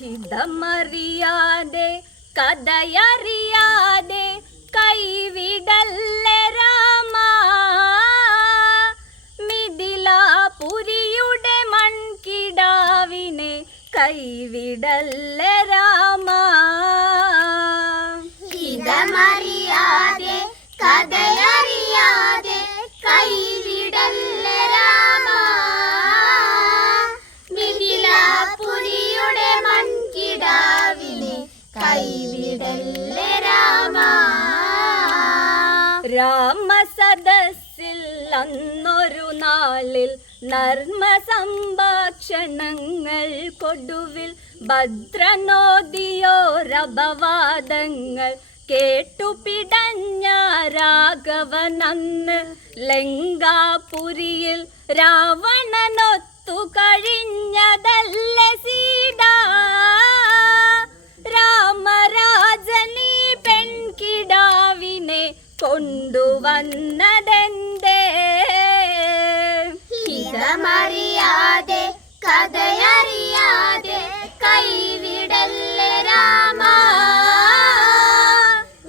ഹിതമറിയാതെ കഥയറിയാതെ കൈവിടല്ലേ രാമ. മിഥിലാപുരിയുടെ മൺകിടാവിനെ കൈവിടല്ലേ രാമ. ഹിതമറിയാതെ കഥയറിയാതെ കൈവിടല്ലേ രാമ. മിഥിലാപുരിയുടെ മൺകിടാവിനെ കൈവിടല്ലേ രാമ. രാമസദസ്സിൽ അന്നൊരു നാളിൽ നർമ്മ സംഭാഷണങ്ങൾ കൊടുവിൽ ഭദ്രനോദിയോരപവാദങ്ങൾ കേട്ടുപിടഞ്ഞ രാഘവനന്ന് ലങ്കാപുരിയിൽ രാവണനൊത്തു കഴിഞ്ഞതല്ലേ സീത. രാമരാജനീ പെൺകിടാവിനെ കൊണ്ടുവന്നതെന്തേ. ഹിതമറിയാതെ കഥയറിയാതെ കൈവിടല്ലേ രാമ.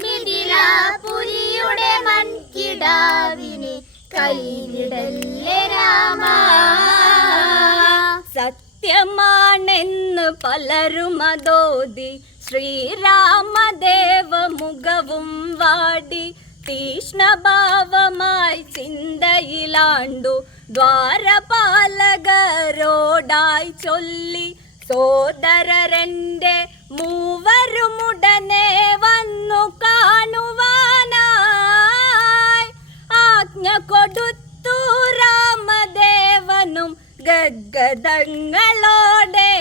മിഥിലാപുരിയുടെ മൺകിടാവിനെ കൈവിടല്ലേ രാമ. സത്യമാണെന്ന് പലരും അതോതി ശ്രീരാമദേവ മുഖവും വാടി തീഷ്ണഭാവമായി ചിന്തയിലാണ്ടു ദ്വാരപാലകരോടായി ചൊല്ലി സോദരന്റെ മൂവരുമുടനെ വന്നു കാണുവാനായി ആജ്ഞ കൊടുത്തു രാമദേവനും ഗദ്ഗദങ്ങളോടെ.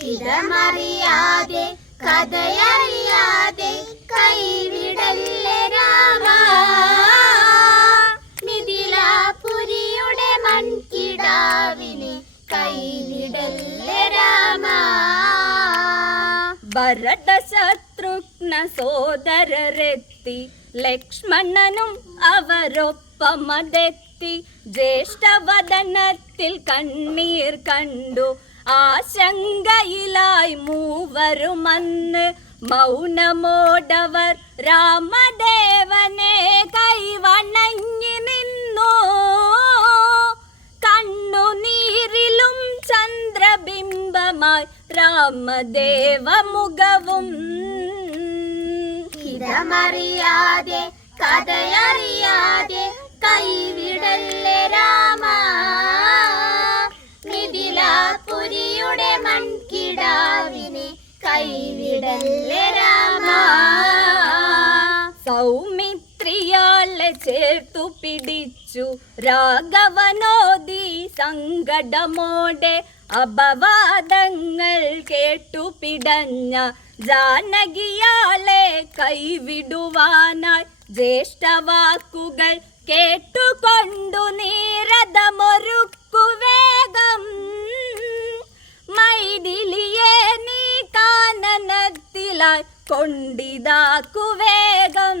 ഹിതമറിയാതെ കഥയറിയാതെ കൈവിടല്ലേ രാമ. മിഥിലാപുരിയുടെ മൺകിടാവിനെ കൈവിടല്ലേ രാമ. ഭരതശത്രുഘ്ന സോദരരെത്തി ലക്ഷ്മണനും അവരൊപ്പമതെത്തി ജ്യേഷ്ഠവദനത്തിൽ കണ്ണീർ കണ്ടു ആശങ്കയിലായി മൂവരുമന്ന് മൗനമോടവർ രാമദേവനെ കൈവണങ്ങി നിന്നു. കണ്ണുനീരിലും ചന്ദ്രബിംബമായി രാമദേവ മുഖവും. ഹിതമറിയാതെ കഥയറിയാതെ കൈവിടല്ലേ രാമ. മിഥിലാപുരിയുടെ മൺകിടാവിനെ കൈവിടല്ലേ രാമ. സൗമിത്രിയാളെ ചേർത്തു പിടിച്ചു രാഘവനോദി സങ്കടമോടെ അപവാദങ്ങൾ കേട്ടുപിടഞ്ഞ ജാനകിയാളെ കൈവിടുവാനായി ജ്യേഷ്ഠവാക്കുകൾ കേട്ടുകൊണ്ടു നീരഥമൊരുക്കു വേഗം. മൈഥിലിയെ നീ കാനനത്തിലായി കൊണ്ടിതാക്കു വേഗം.